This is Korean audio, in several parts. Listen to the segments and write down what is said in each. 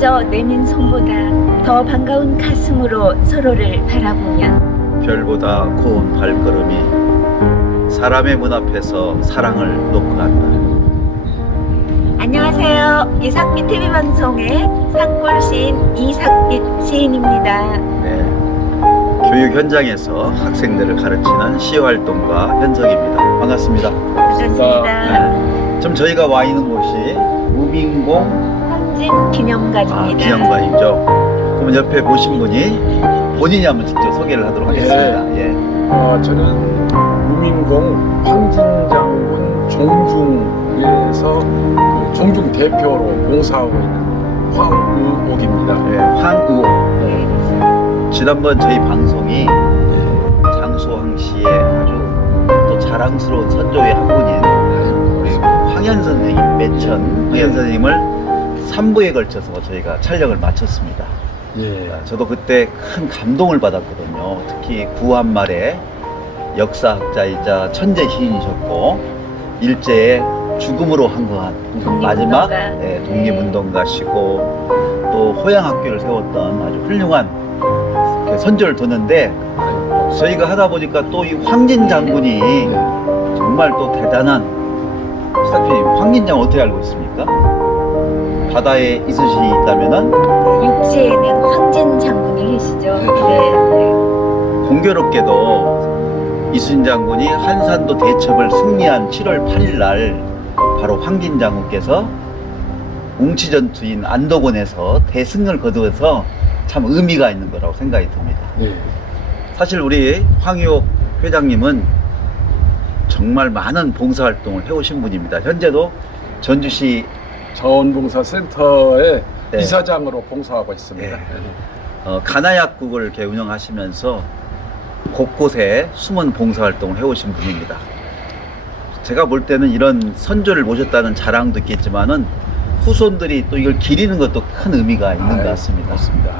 먼저 내민 손보다 더 반가운 가슴으로 서로를 바라보면 별보다 고운 발걸음이 사람의 문 앞에서 사랑을 놓고 간다. 안녕하세요. 이삭빛 TV 방송의 산골 시인 이삭빛 시인입니다. 네. 교육 현장에서 학생들을 가르치는 시활동가 현석입니다. 반갑습니다. 반갑습니다. 지금 저희가 와 있는 곳이 무민공 황진기념관입니다. 기념관이죠. 그러면 옆에 보신 분이 본인이 한번 직접 소개를 하도록 하겠습니다. 예. 저는 무민공 황진장군 종중에서 그 종중 대표로 봉사하고 있는 황의옥입니다. 예, 황의옥. 지난번 저희 방송이 장수왕 씨의 아주 또 자랑스러운 선조의 한 분인 우리 황현 선생님, 매천 황현 선생님을 3부에 걸쳐서 저희가 촬영을 마쳤습니다. 예. 저도 그때 큰 감동을 받았거든요. 특히 구한말의 역사학자이자 천재 시인이셨고 일제의 죽음으로 항거한 마지막 독립운동가시고 또 호양학교를 세웠던 아주 훌륭한 선조를 뒀는데 저희가 하다 보니까 또 이 황진 장군이 정말 또 대단한 스타필님, 황진 장군 어떻게 알고 있습니까? 바다에 있으시 있다면은 육지에는 황진 장군이 계시죠. 네. 공교롭게도 이순신 장군이 한산도 대첩을 승리한 7월 8일 날 바로 황진 장군께서 웅치 전투인 안도곤에서 대승을 거두어서 참 의미가 있는 거라고 생각이 듭니다. 예. 사실 우리 황의옥 회장님은 정말 많은 봉사활동을 해오신 분입니다. 현재도 전주시 자원봉사센터의 네. 이사장으로 봉사하고 있습니다. 가나약국을 이렇게 운영하시면서 곳곳에 숨은 봉사활동을 해오신 분입니다. 제가 볼 때는 이런 선조를 모셨다는 자랑도 있겠지만은 후손들이 또 이걸 기리는 것도 큰 의미가 있는 것 같습니다. 그렇습니다.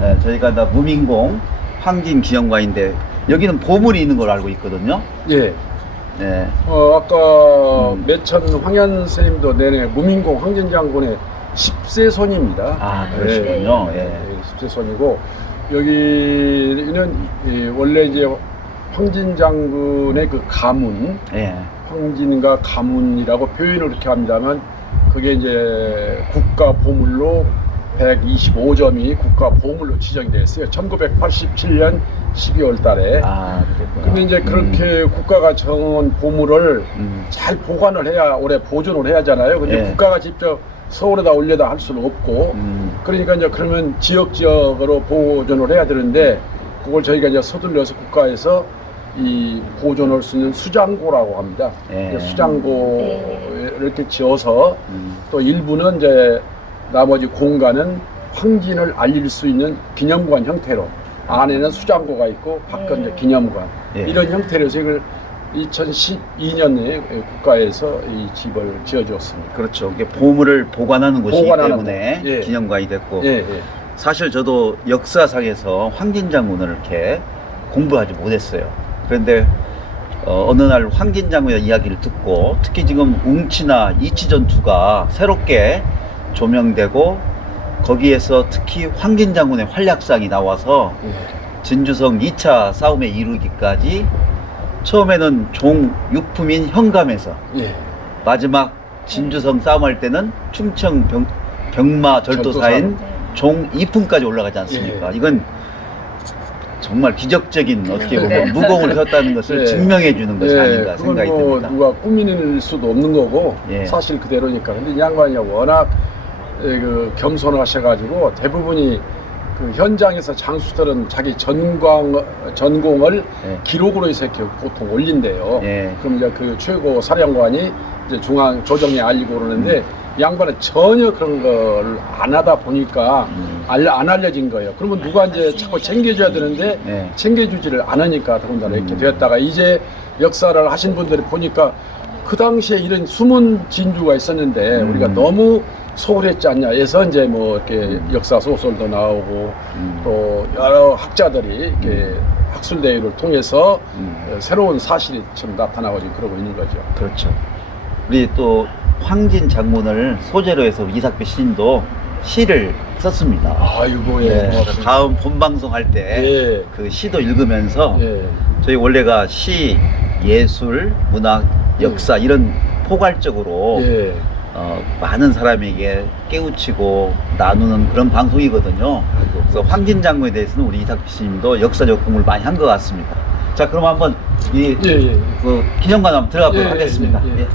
네, 저희가 다 무민공 황진 기념관인데 여기는 보물이 있는 걸로 알고 있거든요. 예. 네. 아까 매천 황현 선생님도 내내 무민공 황진장군의 10세 손입니다. 아, 그러시군요. 예. 10세 손이고 여기는 원래 이제 황진장군의 그 가문, 예. 황진과 가문이라고 표현을 그렇게 합니다만 그게 이제 국가 보물로 125점이 국가 보물로 지정이 됐어요. 1987년 12월 달에. 아, 그랬구나. 근데 이제 그렇게 국가가 정한 보물을 잘 보관을 해야 오래 보존을 해야 하잖아요. 근데 예. 국가가 직접 서울에다 올려다 할 수는 없고 그러니까 이제 그러면 지역으로 보존을 해야 되는데 그걸 저희가 이제 서둘러서 국가에서 이 보존할 수 있는 수장고라고 합니다. 예. 수장고 이렇게 지어서 또 일부는 이제 나머지 공간은 황진을 알릴 수 있는 기념관 형태로 안에는 수장고가 있고 밖은 이제 기념관 예. 이런 형태로 해서 이걸 2012년에 국가에서 이 집을 지어주었습니다. 그렇죠. 이게 보물을 보관하는 곳이기 보관하는 때문에 곳. 예. 기념관이 됐고 예, 예. 사실 저도 역사상에서 황진 장군을 이렇게 공부하지 못했어요. 그런데 어느 날 황진 장군의 이야기를 듣고 특히 지금 웅치나 이치 전투가 새롭게 조명되고 거기에서 특히 황진 장군의 활약상이 나와서 예. 진주성 2차 싸움에 이르기까지 처음에는 종 육품인 현감에서 예. 마지막 진주성 싸움할 때는 충청 병마 절도사인 종 2품까지 올라가지 않습니까? 예. 이건 정말 기적적인 어떻게 보면 네. 무공을 섰다는 것을 예. 증명해 주는 것이 아닌가 그건 생각이 뭐 듭니다. 누가 꾸미는 수도 없는 거고 예. 사실 그대로니까. 근데 이 양반이 워낙 그 겸손하셔가지고 대부분이 그 현장에서 장수들은 자기 전공을 예. 기록으로 해서 이렇게 보통 올린대요. 예. 그럼 이제 그 최고 사령관이 이제 중앙 조정에 알리고 그러는데 양반은 전혀 그런 걸 안 하다 보니까 안 알려진 거예요. 그러면 누가 이제 자꾸 챙겨줘야 되는데 예. 챙겨주지를 않으니까 더군다나 이렇게 되었다가 이제 역사를 하신 분들이 보니까 그 당시에 이런 숨은 진주가 있었는데 우리가 너무 소홀했지 않냐 해서 이제 뭐 이렇게 역사 소설도 나오고 또 여러 학자들이 이렇게 학술 대회를 통해서 새로운 사실이 지금 나타나고 지금 그러고 있는 거죠. 그렇죠. 우리 또 황진 장군을 소재로 해서 이삭배 시인도 시를 썼습니다. 아이고, 예. 예, 다음 본방송 할 때 그 예. 시도 읽으면서 예. 저희 원래가 시, 예술, 문학, 역사 이런 포괄적으로 예. 많은 사람에게 깨우치고 나누는 그런 방송이거든요. 그래서 황진장군에 대해서는 우리 이삭 PC님도 역사적 공부를 많이 한 것 같습니다. 자, 그럼 한번 이 예. 예. 그 기념관 한번 들어가 보도록 예, 하겠습니다. 예, 예. 예.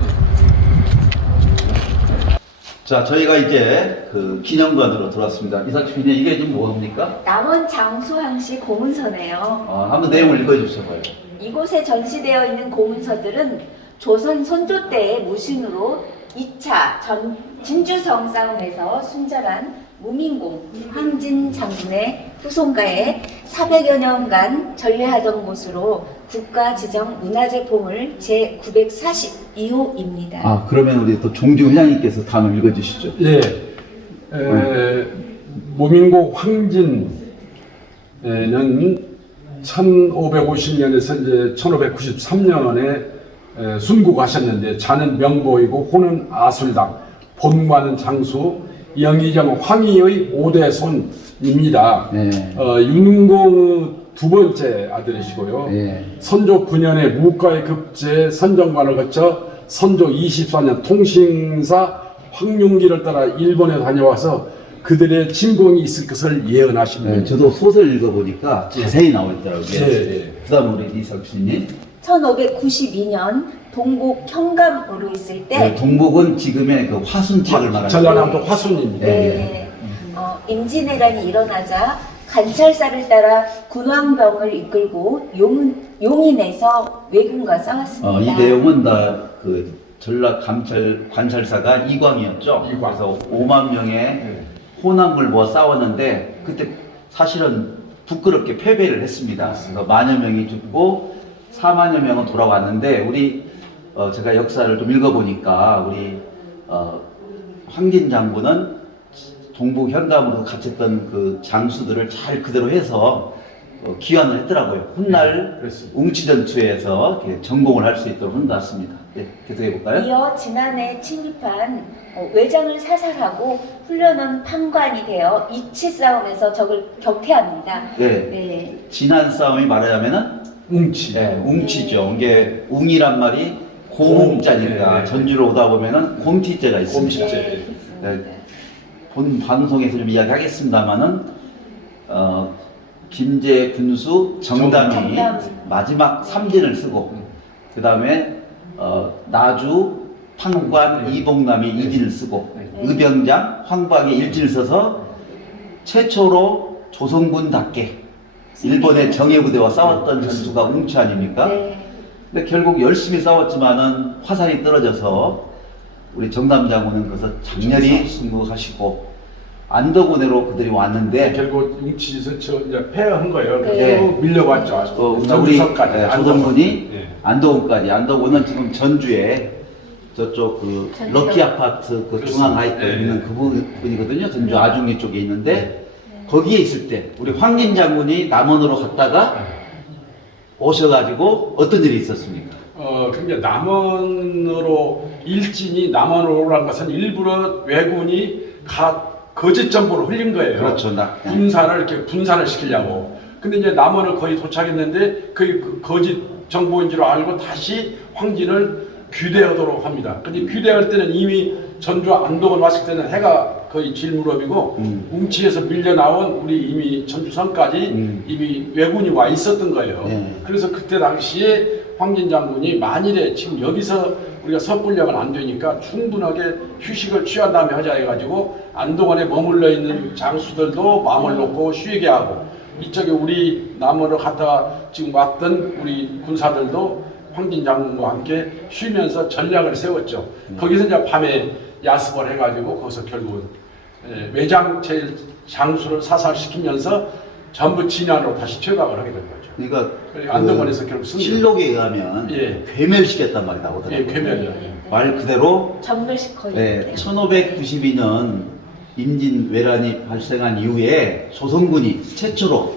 자, 저희가 이제 그 기념관으로 들어왔습니다. 이삭 PC님, 이게 지금 뭡니까? 남원 장수항시 고문서네요. 한번 내용을 읽어주셔봐요. 이곳에 전시되어 있는 고문서들은 조선 선조 때의 무신으로 2차 진주성 싸움에서 순절한 무민공 황진 장군의 후손가에 400여 년간 전례하던 곳으로 국가 지정 문화재 보물 제942호입니다. 그러면 우리 또 종주 회장님께서 다음 읽어주시죠. 예. 무민고 황진에는 1550년에서 이제 1593년에 순국하셨는데 자는 명보이고 호는 아술당, 본관은 장수, 영의정 황희의 5대 손입니다. 네. 윤공의 두 번째 아들이시고요. 예. 선조 9년에 무과의 급제 선정관을 거쳐 선조 24년 통신사 황룡기를 따라 일본에 다녀와서 그들의 침공이 있을 것을 예언하십니다. 저도 소설 읽어보니까 자세히 나와 있더라고요. 예. 그 다음 우리 이삭 PC님. 1592년 동국 현감으로 있을 때 네, 동복은 지금의 그 화순책을 말하는 전라남도 화순입니다. 네. 임진왜란이 일어나자 관찰사를 따라 군왕병을 이끌고 용인에서 왜군과 싸웠습니다. 이 내용은 다 그 전라 관찰사가 이광이었죠. 이광. 그래서 5만 명의 호남을 모아 싸웠는데 그때 사실은 부끄럽게 패배를 했습니다. 그래서 만여 명이 죽고 4만여 명은 돌아왔는데 우리 제가 역사를 좀 읽어보니까 우리 황진 장군은 동북 현감으로 갇혔던 그 장수들을 잘 그대로 해서 귀환을 했더라고요. 훗날 그렇습니다. 웅치전투에서 이렇게 전공을 할 수 있도록 한 것 같습니다. 네, 계속해 볼까요? 이어 지난해 침입한 외장을 사살하고 훈련은 판관이 되어 이치 싸움에서 적을 격퇴합니다. 네. 네. 지난 싸움이 말하자면은 웅치. 네, 웅치죠. 이게 웅이란 말이 고웅자니까 네. 전주로 오다 보면은 곰티자가 있습니다. 곰티자. 네, 그렇습니다. 네. 본 방송에서 좀 이야기하겠습니다만은 김제 군수 정담이 정담. 마지막 삼진을 쓰고 그 다음에 나주 판관 이봉남이 이진을 쓰고 의병장 황박이 일진을 써서 최초로 조선군답게 일본의 정예부대와 싸웠던 전투가 웅치 아닙니까? 네. 근데 결국 열심히 싸웠지만은 화살이 떨어져서 우리 정담 장군은 거기서 장렬히 승부하시고 안덕원으로 그들이 왔는데 결국 웅치에서 이제 패한 거예요. 네. 쭉 밀려왔죠. 우리 정부선까지 조선군이 네. 안덕원까지. 안덕원은 지금 전주에 저쪽 그 전주. 럭키 아파트 그 중앙 하이트 네. 있는 그 부분이거든요. 전주 아중리 쪽에 있는데 거기에 있을 때 우리 황진 장군이 남원으로 갔다가 오셔가지고 어떤 일이 있었습니까? 그러니까 남원으로 일진이 남원으로 오라는 것은 일부러 왜군이 거짓 정보를 흘린 거예요. 그렇죠. 군사를 이렇게 분산을 시키려고. 근데 이제 남원을 거의 도착했는데 그 거짓 정보인 줄 알고 다시 황진을 귀대하도록 합니다. 근데 귀대할 때는 이미 전주 안동을 왔을 때는 해가 거의 질무렵이고 웅치에서 밀려 나온 우리 이미 전주선까지 이미 왜군이 와 있었던 거예요. 네. 그래서 그때 당시에 황진 장군이 만일에 지금 여기서 우리가 섣불려면 안 되니까 충분하게 휴식을 취한 다음에 하자 해가지고 안동원에 머물러 있는 장수들도 마음을 놓고 쉬게 하고 이쪽에 우리 남원으로 갔다가 지금 왔던 우리 군사들도 황진 장군과 함께 쉬면서 전략을 세웠죠. 거기서 이제 밤에 야습을 해가지고 거기서 결국은 외장 제일 장수를 사살시키면서 전부 진안으로 다시 퇴각을 하게 된 거죠. 그러니까 안동원에서 결국 승리. 실록에 의하면 예. 괴멸시켰단 말이 나오더라고요. 예, 괴멸이요. 말 그대로 전멸식 거의. 네, 1592년 임진왜란이 발생한 이후에 조선군이 최초로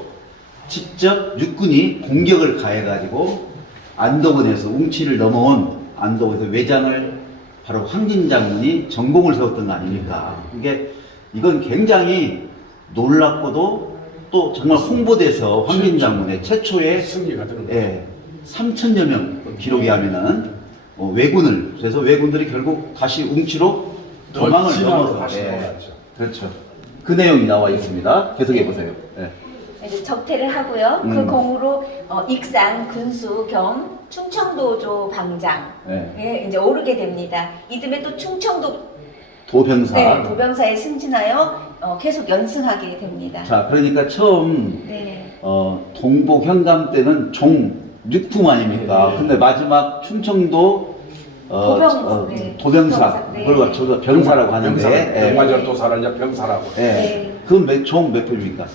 직접 육군이 공격을 가해가지고 안동원에서 웅치를 넘어온 안동원에서 외장을 바로 황진 장군이 전공을 세웠던 거 아닙니까? 이게 이건 굉장히 놀랍고도 또 정말 홍보돼서 황진 장군의 최초의 승리가 되는 거죠. 예, 3천여 명 기록에 하면은 왜군을 그래서 왜군들이 결국 다시 웅치로 도망을 진화로 넘어서 다시 넘어갔죠. 그렇죠. 그 내용이 나와 있습니다. 계속해 보세요. 예. 이제 적퇴를 하고요. 그 공으로 익산 군수 겸 충청도조 방장에 네. 이제 오르게 됩니다. 이듬해 또 충청도 도병사. 네, 도병사에 승진하여 계속 연승하게 됩니다. 자, 그러니까 처음 네. 동복 현감 때는 종 6품 아닙니까? 네. 근데 마지막 충청도 네. 도병사, 네. 그걸 저도 병사라고 하는데, 병마절도사를 이제 병사라고. 네. 그건 종 몇 품입니까?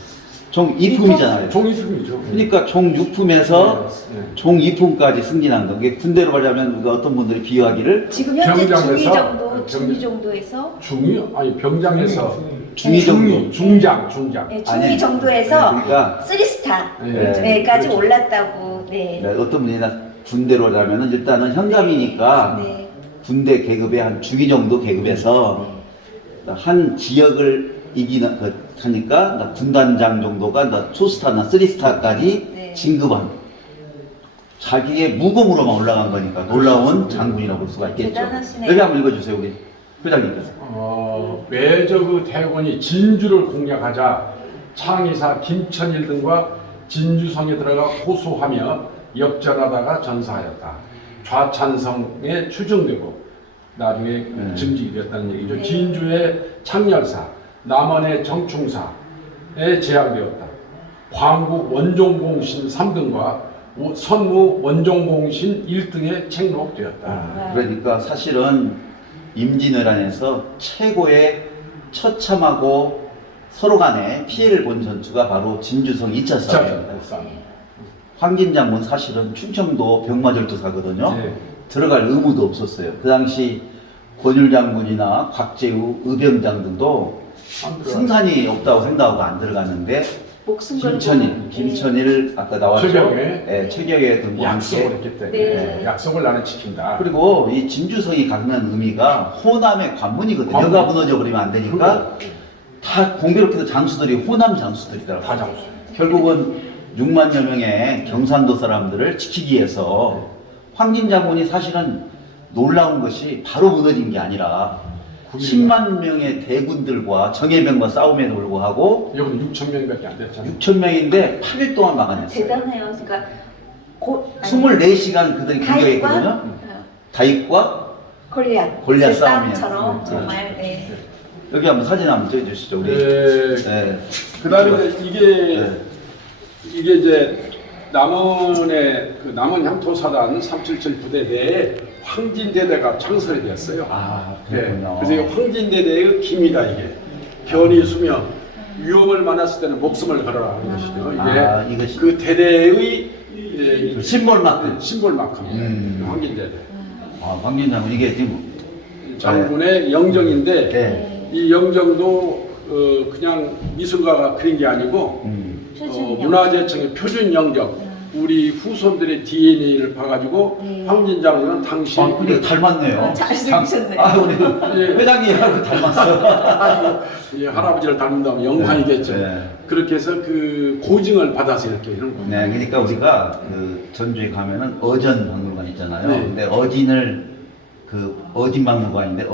종 2품이잖아요. 종이 죽이죠. 그러니까 종 6품에서 종 2품까지 승진한 거. 이게 군대로 가자면 우리가 어떤 분들이 비유하기를 지금 현재 병장에서 중위 정도에서 중이 아니 병장에서 중위 정도. 중장. 네, 아니, 중위 정도에서 네, 그러니까 3스타까지 그렇죠. 올랐다고. 네. 네, 어떤 분이나 군대로 가면은 일단은 현감이니까 네. 군대 계급의 한 중위 정도 계급에서 한 지역을 이기는 하니까 나 군단장 정도가 나 투스타나 쓰리스타까지 네. 진급한 자기의 무공으로만 올라간 거니까 놀라운 장군이라고 볼 수가 있겠죠. 대단하시네요. 여기 한번 읽어주세요, 우리 회장님께서. 외적의 대군이 진주를 공략하자 창의사 김천일 등과 진주성에 들어가 호소하며 역전하다가 전사하였다. 좌찬성에 추증되고 나중에 증직이 되었다는 얘기죠. 네. 진주의 창렬사, 남원의 정충사에 제약되었다. 광국 원종공신 3등과 선무 원종공신 1등에 책록되었다. 그러니까 사실은 임진왜란에서 최고의 처참하고 서로 간에 피해를 본 전투가 바로 진주성 2차 싸움입니다. 황긴장군 사실은 충청도 병마절도사거든요. 네. 들어갈 의무도 없었어요. 그 당시 권율 장군이나 곽재우, 의병장 등도 승산이 없다고 생각하고 안 들어갔는데 목숨 걸고 김천일 아까 나왔죠. 최경혜. 최경혜 등과 약속을 함께 했기 때문에 네. 약속을 나는 지킨다. 그리고 이 진주성이 갖는 의미가 호남의 관문이거든요. 여가 무너져 버리면 안 되니까 다 공교롭게도 장수들이 호남 장수들이더라고요. 다 장수. 결국은 6만여 명의 경상도 사람들을 지키기 위해서 황진 장군이 사실은 놀라운 것이 바로 무너진 게 아니라 10만 명의 대군들과 정예병과 싸움에도 불구하고 여기는 6천 명밖에 안 됐잖아요. 6천 명인데 8일 동안 막아냈어요. 대단해요. 그러니까 24시간 그들이 공격했거든요. 다윗과 골리앗 싸움처럼 싸움이에요. 정말 네. 여기 한번 사진 한번 찍어주시죠. 우리. 네. 그다음에 이게 이제 남원의 그 남원 향토사단 377 부대 내에 황진대대가 창설이 되었어요. 그렇군요. 그래서 이 황진대대의 기미다 이게. 변이 수명 위험을 만났을 때는 목숨을 걸어라 하는 것이죠. 이게 이것이 그 대대의 그 심볼만큼. 심볼만큼 황진대대. 황진 장군 이게 지금 장군의 영정인데 네. 이 영정도 그냥 미술가가 그린 게 아니고 문화재청의 표준 영정. 우리 후손들의 DNA를 봐가지고 네. 황진 장군은 당시 근데 닮았네요. 잘생기셨네요. 우리 회장님하고 닮았어. 예, 할아버지를 닮는다면 영광이겠죠. 네. 그렇게 해서 그 고증을 받아서 이렇게 이런 겁니다. 네, 그러니까 우리가 그 전주에 가면은 어전 박물관 있잖아요. 네. 근데 어진을 그 어진 박물관인데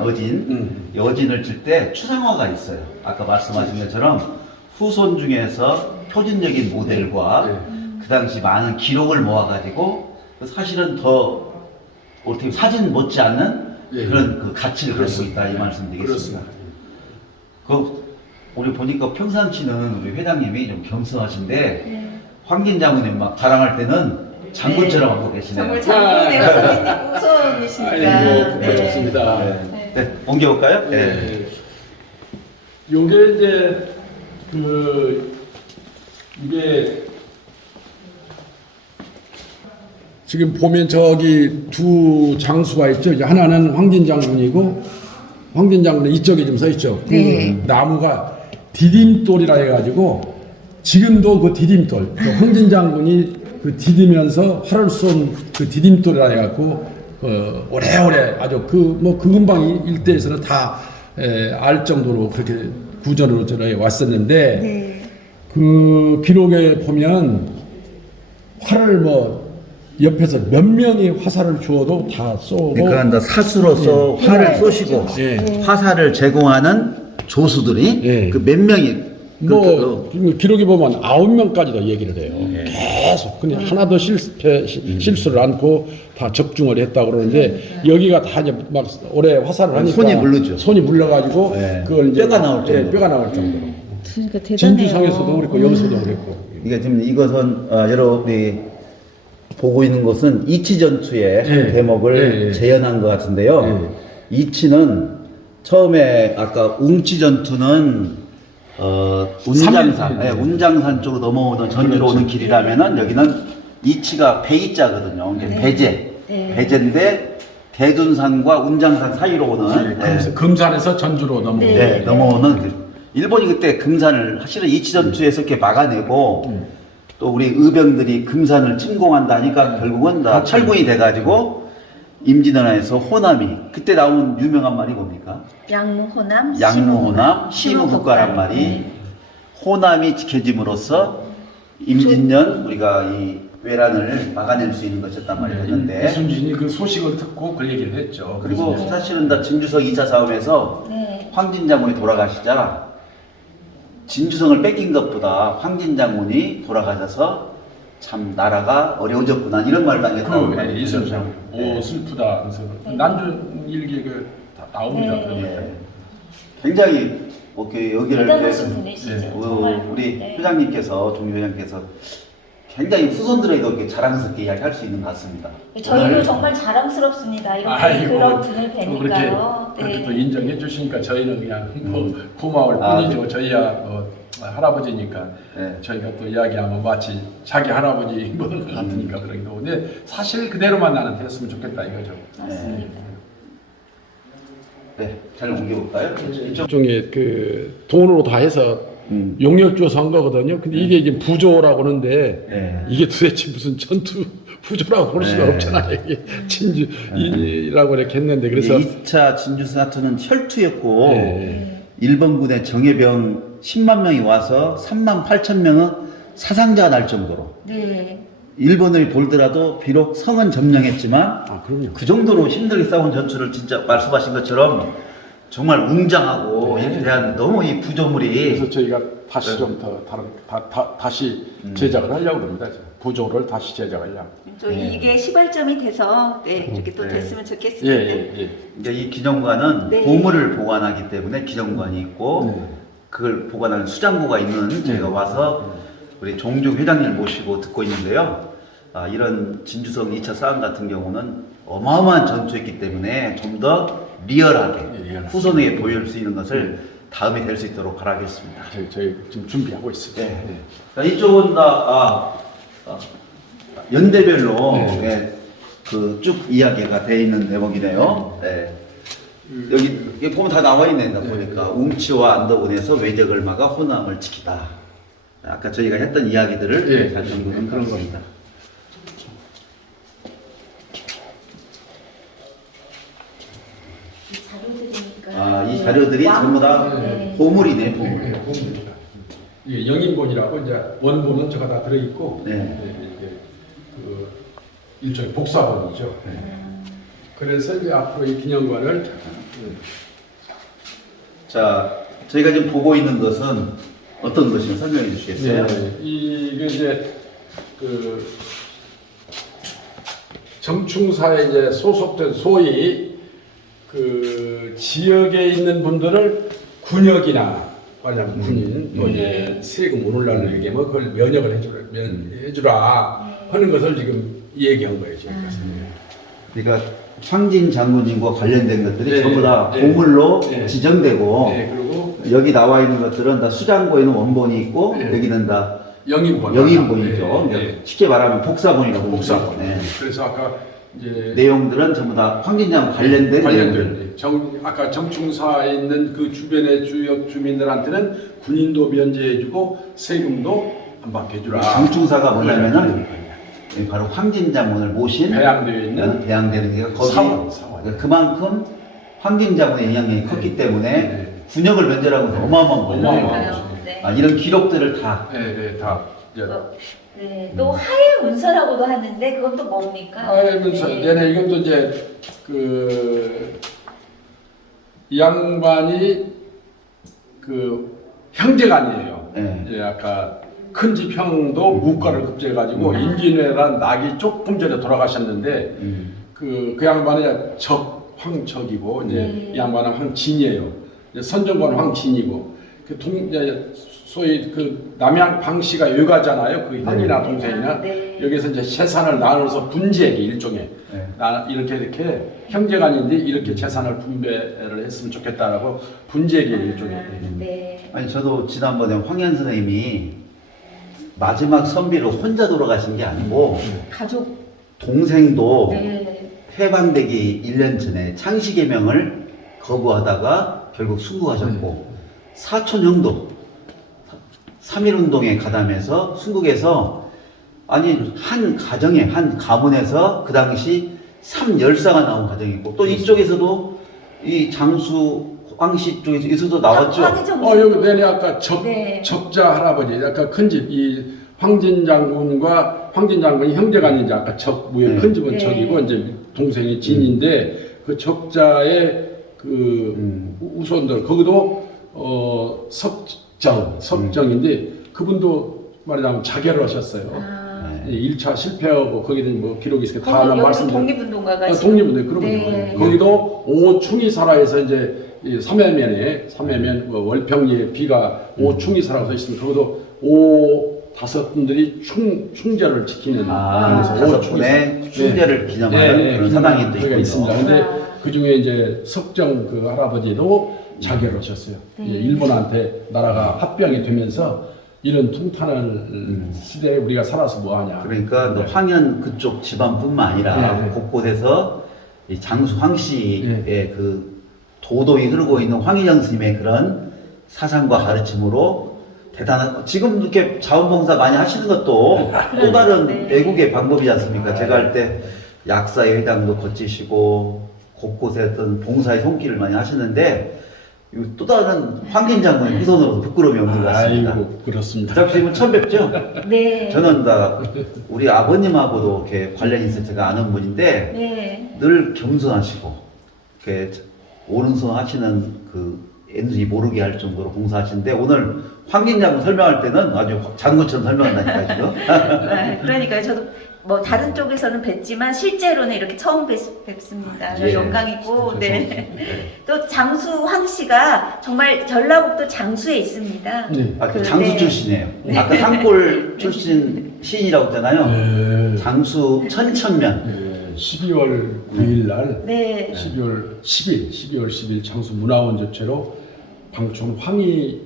어진 이 어진을 칠 때 추상화가 있어요. 아까 말씀하신 것처럼 후손 중에서 표준적인 모델과 그 당시 많은 기록을 모아가지고 사실은 더 어떻게 사진 못지않는 그런 그 가치를 가지고 있다 이 말씀드리겠습니다. 그 우리 보니까 평상시는 우리 회장님이 좀 겸손하신데 황진 장군님 막 자랑할 때는 장군처럼 하고 계시네요. 정말 장군의 선생님 우선이시니까. 아이고, 좋습니다. 네, 옮겨볼까요? 네. 요게 이제 이게 지금 보면 저기 두 장수가 있죠. 이제 하나는 황진 장군이고 황진 장군은 이쪽에 좀 서 있죠. 네. 그 나무가 디딤돌이라 해가지고 지금도 그 디딤돌, 그 황진 장군이 그 디디면서 활을 쏜 그 디딤돌이라 해갖고 오래오래 아주 그 근방 일대에서는 다 알 정도로 그렇게 구전으로 저렇게 왔었는데 네. 그 기록에 보면 활을 뭐 옆에서 몇 명이 화살을 주어도 다 쏘고 그러니까 사수로서 활을 쏘시고 예. 화살을 제공하는 조수들이 예. 그 몇 명이 뭐 기록에 보면 9명까지도 얘기를 해요. 계속 그냥 하나도 실수를 않고 다 적중을 했다고 그러는데 여기가 다 이제 막 오래 화살을 하니까 손이 물르죠. 손이 물려가지고 네. 그걸 이제 뼈가 나올 정도로. 뼈가 나올 정도로. 그러니까 대단해요. 진주성에서도 그랬고 여기서도 그랬고. 이게 지금 이것은 여러분이 보고 있는 것은 이치전투의 한 예. 대목을 예. 재현한 것 같은데요. 이치는 처음에 아까 웅치전투는 운장산, 삼일. 운장산 쪽으로 넘어오는 전주로 그렇지. 오는 길이라면은 여기는 이치가 배이자거든요. 이게 배제, 네. 배제인데 대둔산과 운장산 사이로 오는 금산에서 전주로 넘어. 네. 넘어오는 일본이 그때 금산을 사실은 이치전투에서 이렇게 막아내고 또 우리 의병들이 금산을 침공한다 하니까 결국은 다 철군이 돼가지고 임진왜란에서 호남이 그때 나온 유명한 말이 뭡니까? 양무호남, 양무호남, 시무국가란 말이 호남이 지켜짐으로써 임진년 우리가 이 외란을 막아낼 수 있는 것이었단 말이 됐는데 이순신이 그 소식을 듣고 그 얘기를 했죠. 그리고 사실은 다 진주성 2차 싸움에서 네. 황진 장군이 돌아가시자 진주성을 뺏긴 것보다 황진 장군이 돌아가셔서 참 나라가 어려워졌구나 이런 말을 남겼다고 그 이순신 오 슬프다 하면서 난주 일기 다 나옵니다. 네. 그러면. 예. 굉장히 여기를 대단하신 분이시죠. 네. 정말. 우리 네. 회장님께서 종유 회장께서 굉장히 후손들에도 이렇게 자랑스럽게 이야기할 수 있는 것 같습니다. 저희도 오늘 정말 자랑스럽습니다. 이렇게 아이고, 그런 분을 또 뵈니까요. 그렇게 또 네. 인정해 주시니까 저희는 그냥 뭐 고마울 뿐이죠. 저희야 할아버지니까 네. 저희가 또 이야기하면 마치 자기 할아버지 뭐 같으니까 그러기도 하는데 사실 그대로만 나는 됐으면 좋겠다 이거죠. 맞습니다. 네, 잘 옮겨볼까요? 이쪽. 일종의 그 돈으로 다 해서 용역줘서 한 거거든요. 근데 이게 이제 부조라고 하는데 네. 이게 도대체 무슨 전투 부조라고 볼 수가 네. 없잖아요. 이게 진주이라고 이렇게 했는데 그래서 2차 진주 사투는 혈투였고 네. 일본군의 정예병 10만 명이 와서 3만 8천 명은 사상자가 날 정도로 네. 일본을 볼더라도 비록 성은 점령했지만 아 그럼요. 그 정도로 힘들게 싸운 전투를 진짜 말씀하신 것처럼 정말 웅장하고 네. 이에 대한 너무 이 부조물이 그래서 저희가 다시 좀 더 다시 제작을 하려고 합니다. 부조를 다시 제작하려고. 또 이게 시발점이 돼서 이렇게 또 네. 됐으면 좋겠습니다. 이제 이 기념관은 네. 보물을 보관하기 때문에 기념관이 있고 네. 그걸 보관하는 수장고가 있는 저희가 와서 우리 종중 회장님 모시고 듣고 있는데요. 이런 진주성 2차 싸움 같은 경우는 어마어마한 전투였기 때문에 좀 더 리얼하게 후손에게 보여줄 수 있는 것을 다음에 될 수 있도록 바라겠습니다. 저희 지금 준비하고 있습니다. 네. 자, 이쪽은 다 연대별로 네. 그 쭉 이야기가 돼 있는 대목이네요. 네. 여기 보면 다 나와 있네. 보니까 웅치와 안덕원에서 외적을 막아 호남을 지키다. 아까 저희가 했던 이야기들을 잘 정리한 그런 겁니다. 이 자료들이 전부 다 보물이네, 보물. 네, 보물입니다. 이게 영인본이라고 이제 원본은 저가 다 들어있고 네. 이게 그 일종의 복사본이죠. 그래서 이제 앞으로 이 기념관을 자, 저희가 지금 보고 있는 것은 어떤 것인지 설명해 주시겠어요? 이게 이제 그 정충사에 이제 소속된 소위 그 지역에 있는 분들을 군역이나 말하자면 군인 또 이제 세금 오늘날로 얘기하면 그걸 면역을 해주라 하는 것을 지금 얘기한 거예요 지금. 그러니까 황진 장군님과 관련된 것들이 네, 전부 다 네, 보물로 네. 지정되고 그리고 여기 나와 있는 것들은 다 수장고에는 원본이 있고 네. 여기는 다 영인본. 영인본이죠. 쉽게 말하면 복사본이라고 복사본. 보죠. 네. 그래서 아까 이제 내용들은 전부 다 황진장 관련된 내용들. 아까 정충사에 있는 그 주변의 지역 주민들한테는 군인도 면제해주고 세금도 안 받게 해주라. 정충사가 뭐냐면은 바로 황진 장군을 모신 배양되어 있는 배양되는 게 거기 사원. 그만큼 황진 장군의 영향력이 컸기 때문에 네. 군역을 면제라고 해서 어마어마한 거예요. 어마어마하죠. 네. 아, 이런 기록들을 다 네, 다 이제 네. 또 하의 문서라고도 하는데 그건 또 뭡니까? 하면서 내내 이것도 이제 이 양반이 형제간이에요. 네. 이제 아까 큰 집 형도 무과를 급제해가지고 임진왜란 나기 조금 전에 돌아가셨는데 그 양반이 황적이고 이제 이 양반은 황진이에요. 이제 선정관 황진이고 이제 소위 남양 방씨가 여가잖아요. 그 형이나 동생이나 여기서 이제 재산을 나눠서 분지하기 일종의 이렇게 형제간인데 이렇게 재산을 분배를 했으면 좋겠다라고 분지하기 일종의. 아니 저도 지난번에 황현 선생님이 마지막 선비로 혼자 돌아가신 게 아니고 가족 동생도 해방되기 1년 전에 창씨개명을 거부하다가 결국 순국하셨고 사촌 형도 3.1운동에 가담해서 순국에서 아니 한 가정에 한 가문에서 그 당시 3열사가 나온 가정이고 또 이쪽에서도 이 장수 황씨 쪽에서 이수도 나왔죠. 여기 내내 아까 적자 할아버지 아까 큰집 이 황진 장군이 형제간인지 아까 적무의 큰 집은 적이고 이제 동생이 진인데 그 적자의 우손들 거기도 석정인데 그분도 말하자면 자결을 하셨어요. 1차 실패하고 거기는 뭐 기록이 있으니까 다 말씀드리면 독립운동가가 독립운동 그런 거 거기도 오충이 살아서 이제 이 삼해면 월평리에 비가 오충이 살아서 있으면 거기도 다섯 분들이 충절을 지키는 다섯 분의 충절을 기념하는 그런 사당이 또 있습니다. 근데 그 중에 이제 석정 그 할아버지도 자결하셨어요. 일본한테 나라가 합병이 되면서 이런 통탄을 시대에 우리가 살아서 뭐하냐. 그러니까 황현 그쪽 집안뿐만 아니라 곳곳에서 이 장수 황씨의 그 도도히 흐르고 있는 황희정 스님의 그런 사상과 가르침으로 대단한 지금 이렇게 자원봉사 많이 하시는 것도 또 다른 외국의 방법이지 않습니까? 제가 할 때 약사의 회장도 거치시고 곳곳에 어떤 봉사의 손길을 많이 하시는데 또 다른 황진 장군의 후손으로서 부끄러움이 없는 것 같습니다. 아이고 그렇습니다. 작가님은 처음 뵙죠? 네. 저는 다 우리 아버님하고도 이렇게 관련이 있어 제가 아는 분인데 늘 겸손하시고 이렇게 오른손 하시는 왠지 모르게 할 정도로 봉사하시는데 오늘 황진 장군 설명할 때는 아주 장군처럼 설명한다니까요 지금. 그러니까요. 저도 뭐 다른 쪽에서는 뵀지만 실제로는 이렇게 처음 뵙습니다. 영광이고 또 장수 황씨가 정말 전라북도 장수에 있니다. 장수 출신이에요. 아까 산골 출신 시인이라고 했잖아요. 장수 천천면. 12월 9일 날 12월 10일 장수 문화원 조체로 방촌 황희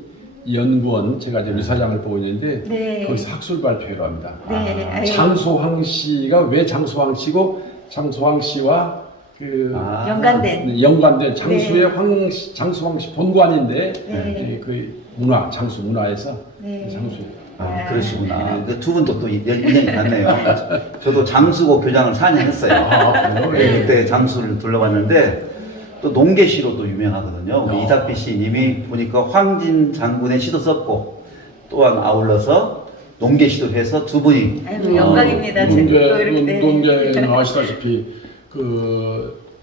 연구원 제가 이제 의사장을 보고 있는데 거기서 학술 발표를 합니다. 장수황 씨가 왜 장수황 씨고 장수황 씨와 연관된 장수의 장수황 씨 본관인데 그 장수 문화에서 장수. 그러시구나. 두 분도 또 인연이 같네요. 저도 장수고 교장을 4년 했어요. 그때 장수를 둘러봤는데 또 농계시로도 유명하거든요. 우리 이삭비 시님이 보니까 황진 장군의 시도 썼고 또한 아울러서 농계시도 해서 두 분이 영광입니다. 농계는 아시다시피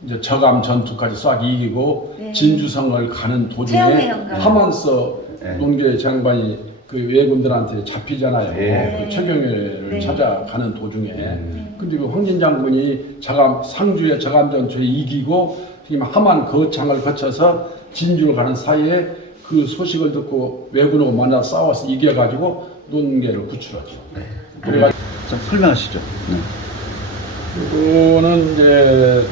이제 저감 전투까지 싹 이기고 진주성을 가는 도중에 하만서 농계 장관이 그 왜군들한테 잡히잖아요. 그 최경회를 찾아가는 도중에. 근데 그 황진 장군이 상주의 저감전투에 이기고 하만 거창을 거쳐서 진주를 가는 사이에 그 소식을 듣고 왜군하고 만나 싸워서 이겨가지고 논계를 구출하죠. 그래가지고 좀 설명하시죠. 이거는 이제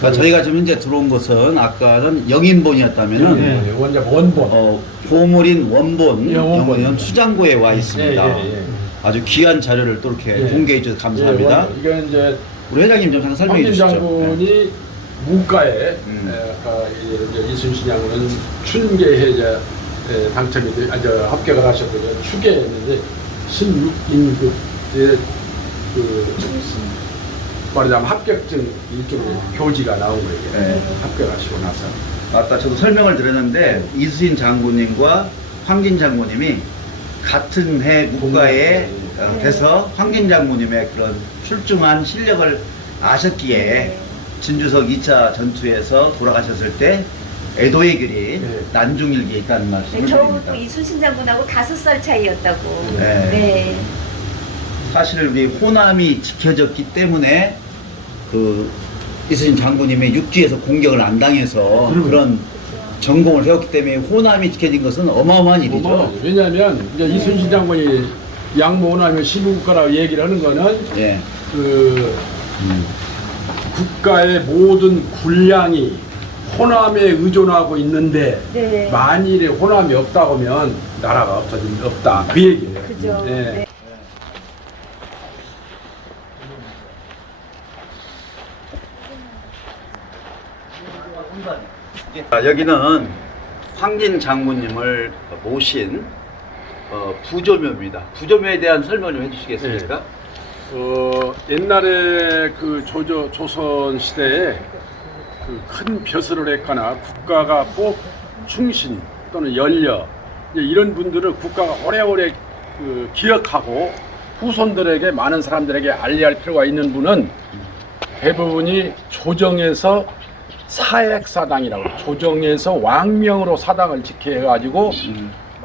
저희가 지금 현재 들어온 것은 아까는 영인본이었다면은 원본. 보물인 원본 영본은 수장고에 와 있습니다. 아주 귀한 자료를 또 이렇게 공개해 주셔서 감사합니다. 이건 이제 우리 회장님 좀 잠깐 설명해 주시죠. 황진 장군이 문과에 아까 이순신 장군은 춘계해제 당첨이 합격을 하셨거든요. 추계했는데 16임급의 말하자면 합격증 일종의 교지가 나온 거예요. 네. 합격하시고 나서. 아까 저도 설명을 드렸는데 이수신 장군님과 황진 장군님이 같은 해 국가에 돼서 황진 장군님의 그런 출중한 실력을 아셨기에 진주석 2차 전투에서 돌아가셨을 때 애도의 길이 네. 난중일기에 있다는 말씀을 네, 저하고 드립니다. 또 이순신 장군하고 5살 차이였다고. 네. 네. 사실 우리 호남이 지켜졌기 때문에 그 이수신 장군님의 육지에서 공격을 안 당해서 그런 전공을 해왔기 때문에 호남이 지켜진 것은 어마어마한 일이죠. 왜냐하면 이제 이순신 장군이 양모호남의 시부국가라고 얘기를 하는 거는 예. 그 국가의 모든 군량이 호남에 의존하고 있는데 네. 만일에 호남이 없다고 하면 나라가 없다 그 얘기예요. 그죠. 네. 네. 여기는 황진 장군님을 모신 부조묘입니다. 부조묘에 대한 설명 좀 해주시겠습니까? 옛날에 그 조선 시대에 그 큰 벼슬을 했거나 국가가 꼭 충신 또는 연려 이런 분들을 국가가 오래오래 그 기억하고 후손들에게 많은 사람들에게 알려야 할 필요가 있는 분은 대부분이 조정에서 사액사당이라고 해요. 조정에서 왕명으로 사당을 지켜 해가지고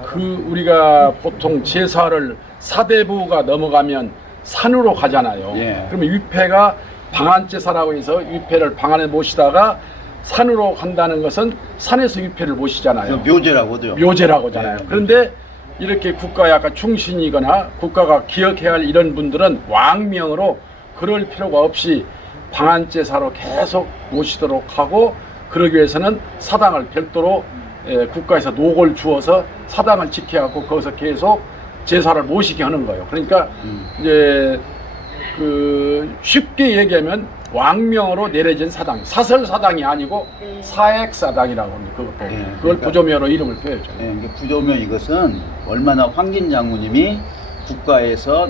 그 우리가 보통 제사를 사대부가 넘어가면 산으로 가잖아요. 예. 그러면 위패가 방한제사라고 해서 위패를 방안에 모시다가 산으로 간다는 것은 산에서 위패를 모시잖아요. 묘제라고도요. 묘제라고 하잖아요. 예. 그런데 이렇게 국가에 약간 충신이거나 국가가 기억해야 할 이런 분들은 왕명으로 그럴 필요가 없이 방한제사로 계속 모시도록 하고 그러기 위해서는 사당을 별도로 국가에서 녹을 주어서 사당을 지켜갖고 거기서 계속 제사를 모시게 하는 거예요. 그러니까 이제 그 쉽게 얘기하면 왕명으로 내려진 사당, 사설사당이 아니고 네. 사액사당이라고 합니다. 그걸, 네, 그걸 그러니까 부조묘로 이름을 표했죠. 예, 이게 부조묘 이것은 얼마나 황진 장군님이 국가에서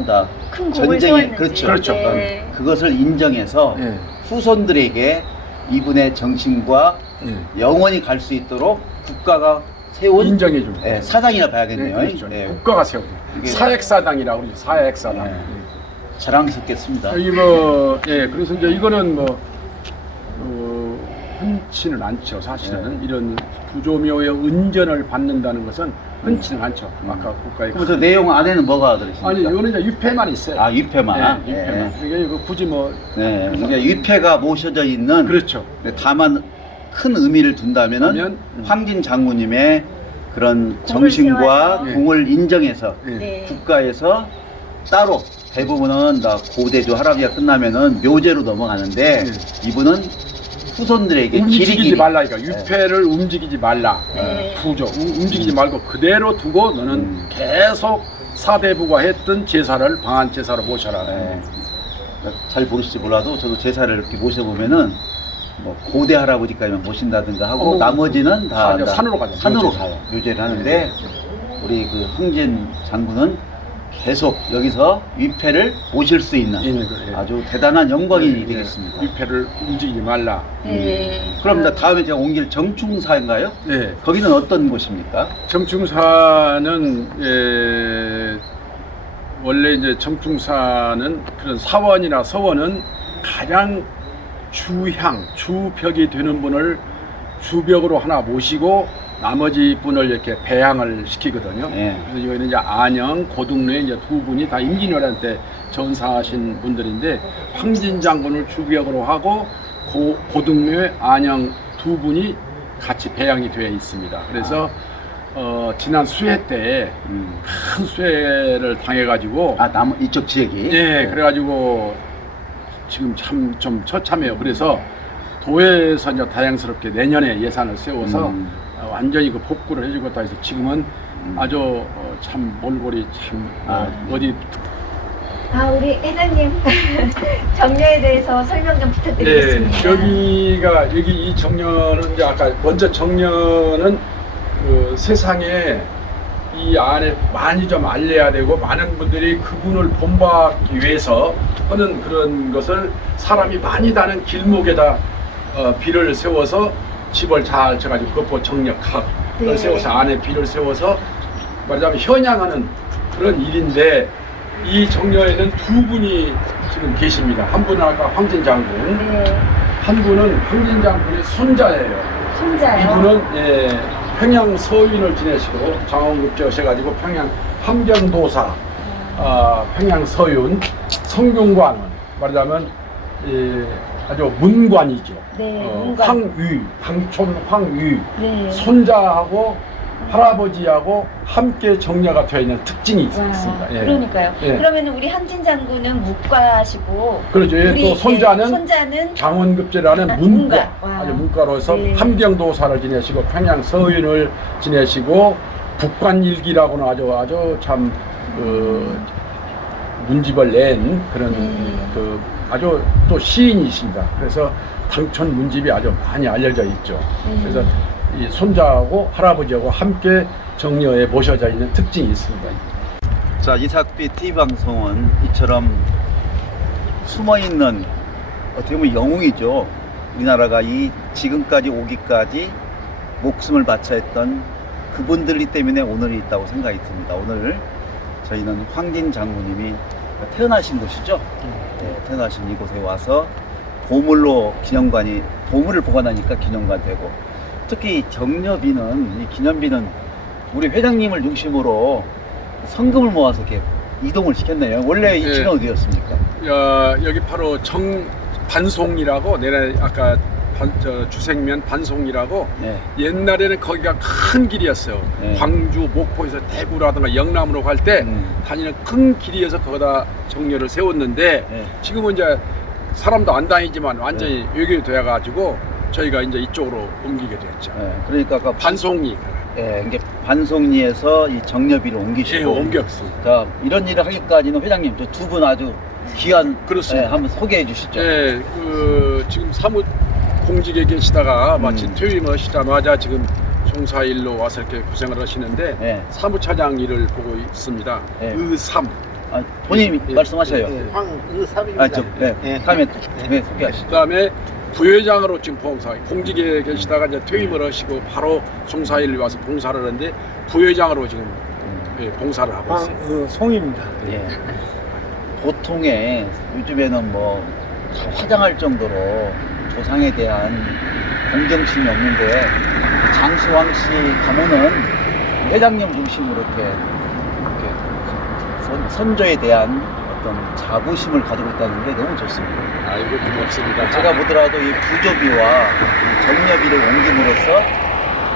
큰 공을 전쟁에 세웠는지. 그렇죠. 그렇죠. 네. 그것을 인정해서 예. 후손들에게 이분의 정신과 예. 영원히 갈 수 있도록 국가가 세운 인정해 줍니다. 예, 사당이라 봐야겠네요. 그렇죠. 예, 국가가 세우고 이게- 사액사당이라고 그러죠. 사액사당. 예. 자랑스럽겠습니다. 예, 그래서 이제 이거는 뭐 흔치는 않죠. 사실은 이런 부조묘의 은전을 받는다는 것은 흔치는 않죠. 아까 국가의 그럼 저 내용 안에는 뭐가 들어있습니까? 아니 이거는 이제 유패만 있어요. 아, 위패만. 예, 유패만. 그러니까 이거 굳이 뭐 네, 이게 위패가 모셔져 있는. 그렇죠. 네, 다만 큰 의미를 둔다면은 그러면, 황진 장군님의 그런 공을 정신과 세워서. 공을 인정해서 예. 네. 국가에서 따로 대부분은 다 고대조 할아버지가 끝나면은 묘제로 넘어가는데 이분은 후손들에게 움직이지 길이 말라 이거 유패를 움직이지 말라. 네. 부조 움직이지 말고 그대로 두고 너는 계속 사대부가 했던 제사를 방한 제사로 모셔라. 네. 잘 모르실지 몰라도 저도 제사를 이렇게 모셔보면은 뭐 고대 할아버지까지만 모신다든가 하고 나머지는 다 산으로 가죠. 산으로 묘제. 가요. 묘제를 하는데 우리 그 황진 장군은 계속 여기서 위패를 모실 수 있는 있는 거예요. 아주 대단한 영광이 되겠습니다. 유패를 움직이지 말라. 네. 그럼 다음에 제가 온 길 정충사인가요? 네. 거기는 어떤 곳입니까? 정충사는 원래 이제 정충사는 그런 사원이나 서원은 가장 주벽이 되는 분을 주벽으로 하나 모시고 나머지 분을 이렇게 배양을 시키거든요. 네. 그래서 이거는 이제 안영, 고등루에 이제 두 분이 다 임진왜란 때 전사하신 분들인데 황진 장군을 주벽으로 하고 고등루에 안영 두 분이 같이 배양이 되어 있습니다. 그래서 지난 수해 때 큰 수해를 당해가지고 이쪽 지역이. 예, 그래가지고 지금 참 좀 처참해요. 그래서 도에서 이제 다양스럽게 내년에 예산을 세워서 완전히 그 복구를 해주겠다 해서 지금은 아주 참 몰골이 참 어디 우리 회장님 정려에 대해서 설명 좀 부탁드리겠습니다. 여기 이 정려는 이제 아까 먼저 정려는 그 세상에 이 안에 많이 좀 알려야 되고 많은 분들이 그분을 본받기 위해서 하는 그런 것을 사람이 많이 다는 길목에다 비를 세워서 집을 잘 쳐가지고 그것보 정력학을 네. 세워서 안에 비를 세워서 말하자면 현양하는 그런 일인데 이 정려에는 두 분이 지금 계십니다. 한 분은 아까 황진 장군, 네. 한 분은 황진 장군의 손자예요. 손자요. 이분은 평양 서인을 지내시고 장원급제하셔가지고 평양 함경도사, 평양 서윤, 성균관 말하자면 아주 문관이죠. 네, 문관. 황위, 방촌 황위, 네. 손자하고 할아버지하고 함께 정려가 되어 있는 특징이 와, 있습니다. 예. 그러니까요. 예. 그러면 우리 한진 장군은 묵과시고 그렇죠. 예, 우리 또 손자는 손자는 장원급제라는 문과. 문과, 와. 아주 문과로서 네. 함경도사를 지내시고 평양 서윤을 지내시고 북관일기라고는 아주 참 문집을 낸 그런 그 아주 또 시인이십니다. 그래서 당촌 문집이 아주 많이 알려져 있죠. 그래서 이 손자하고 할아버지하고 함께 정려에 모셔져 있는 특징이 있습니다. 자, 이삭비 TV방송은 이처럼 숨어있는 어떻게 보면 영웅이죠. 우리나라가 이 지금까지 오기까지 목숨을 바쳐 했던 그분들이 때문에 오늘이 있다고 생각이 듭니다. 오늘 저희는 황진 장군님이 태어나신 곳이죠. 네, 태어나신 이곳에 와서 보물로 기념관이, 보물을 보관하니까 기념관 되고, 특히 정려비는, 이 기념비는 우리 회장님을 중심으로 성금을 모아서 이렇게 이동을 시켰네요. 원래 이 위치는 어디였습니까? 여기 바로 반송이라고 내가 아까 주생면 반송이라고 네. 옛날에는 거기가 큰 길이었어요. 네. 광주, 목포에서 대구라든가 영남으로 갈 때 다니는 큰 길이어서 거기다 정려를 세웠는데 네. 지금은 이제 사람도 안 다니지만 완전히 외교되어 가지고 저희가 이제 이쪽으로 옮기게 됐죠. 네. 그러니까 아까 반송리. 예, 이게 반송리에서 이 정려비를 옮기시고. 예, 옮겼습니다. 자, 이런 일을 하기까지는 회장님, 저 두 분 아주 귀한. 그렇습니다. 예, 한번 소개해 주시죠. 예, 지금 사무 공직에 계시다가 마치 퇴임하시자마자 지금 종사일로 와서 이렇게 고생을 하시는데 예. 사무차장 일을 보고 있습니다. 예. 의삼. 아, 본인이 예, 말씀하셔요. 황의삼입니다. 아, 다음에 또 소개하시죠. 그다음에 부회장으로 지금 봉사 공직에 계시다가 이제 퇴임을 하시고 바로 종사일로 와서 봉사를 하는데 부회장으로 지금 봉사를 하고 있어요. 황송입니다. 예. 보통의 요즘에는 뭐 화장할 정도로 조상에 대한 공경심이 없는데 장수왕 씨 가문은 회장님 중심으로 이렇게 선조에 대한 어떤 자부심을 가지고 있다는 게 너무 좋습니다. 아이고 고맙습니다. 제가 보더라도 이 부조비와 이 정려비를 옮김으로써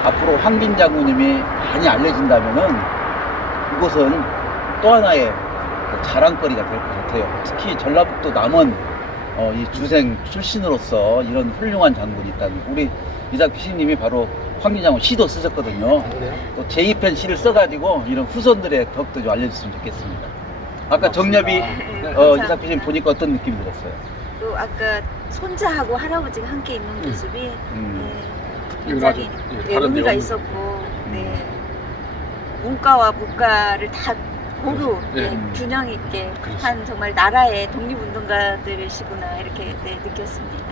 앞으로 황진 장군님이 많이 알려진다면은 이곳은 또 하나의 자랑거리가 될 것 같아요. 특히 전라북도 남원 이 주생 출신으로서 이런 훌륭한 장군이 있다니. 우리 이삭 PC님이 바로 황진 장군 시도 쓰셨거든요. 또 제2편 시를 써가지고 이런 후손들의 덕도 좀 알려줬으면 좋겠습니다. 아까 정려비 이삭 PC님 보니까 어떤 느낌이 들었어요? 또 아까 손자하고 할아버지가 함께 있는 모습이 굉장히 굉장히 의미가 있었고, 문과와 무과를 다 고루 균형 있게 한 정말 나라의 독립운동가들이시구나 이렇게 느꼈습니다.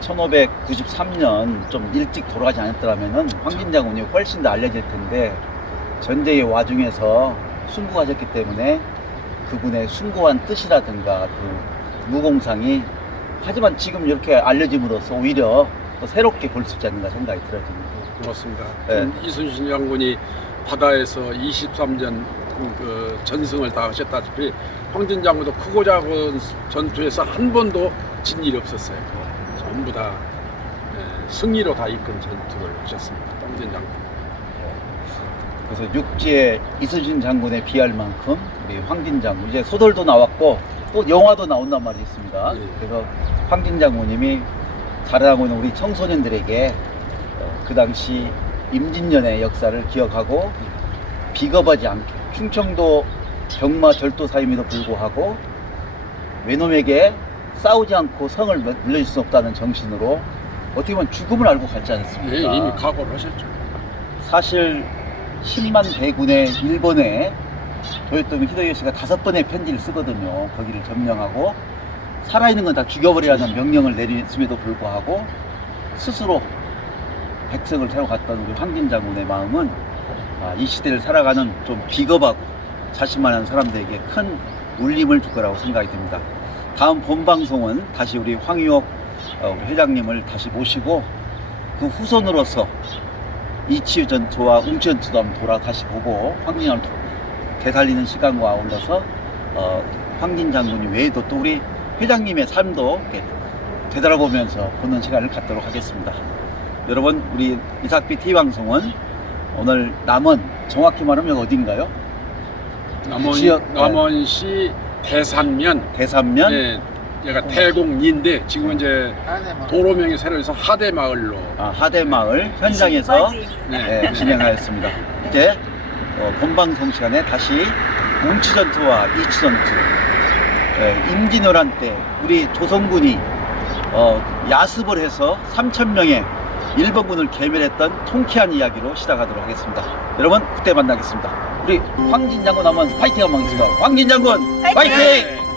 1593년 좀 일찍 돌아가지 않았더라면은 황진 장군이 훨씬 더 알려질 텐데 전쟁의 와중에서 순국하셨기 때문에 그분의 숭고한 뜻이라든가 그 무공상이 하지만 지금 이렇게 알려짐으로써 오히려 또 새롭게 볼 수 있지 않는가 생각이 들어집니다. 고맙습니다. 네. 이순신 장군이 바다에서 23전 그 전승을 다 하셨다시피 황진 장군도 크고 작은 전투에서 한 번도 진 일이 없었어요. 전부 다 승리로 다 이끈 전투를 하셨습니다. 황진 장군. 그래서 육지에 이순신 장군에 비할 만큼 우리 황진 장군, 이제 소설도 나왔고 또 영화도 나온단 말이 있습니다. 그래서 황진 장군님이 자라나고 있는 우리 청소년들에게 그 당시 임진년의 역사를 기억하고 비겁하지 않게 충청도 병마 절도사임에도 불구하고 외놈에게 싸우지 않고 성을 물려줄 수 없다는 정신으로 어떻게 보면 죽음을 알고 갔지 않습니까? 이미 각오를 하셨죠. 사실 10만 대군의 일본에 도요토미 히데요시가 5번의 편지를 쓰거든요. 거기를 점령하고 살아있는 건 다 죽여버리라는 명령을 내렸음에도 불구하고 스스로 백성을 새로 갔던 우리 황진 장군의 마음은 이 시대를 살아가는 좀 비겁하고 자신만한 사람들에게 큰 울림을 줄 거라고 생각이 듭니다. 다음 본방송은 다시 우리 황유옥 우리 회장님을 다시 모시고 그 후손으로서 이치유 전투와 웅치 전투도 한번 다시 보고 황진을 되살리는 시간과 아울러서 황진 장군이 외에도 또 우리 회장님의 삶도 이렇게 되돌아보면서 보는 시간을 갖도록 하겠습니다. 여러분, 우리 이삭비 TV 방송은 오늘 남원, 정확히 말하면 어딘가요? 남원시 대산면. 대산면? 네, 얘가 태공리인데 지금 이제 도로명이 새로 해서 하대마을로. 하대마을 현장에서 네. 진행하였습니다. 이제 본방송 시간에 다시 웅치전투와 이치전투, 임진왜란 때 우리 조선군이 야습을 해서 3,000명의 일본군을 괴멸했던 통쾌한 이야기로 시작하도록 하겠습니다. 여러분, 그때 만나겠습니다. 우리 황진 장군 한번 파이팅 한번 하겠습니다. 황진 장군 파이팅! 네.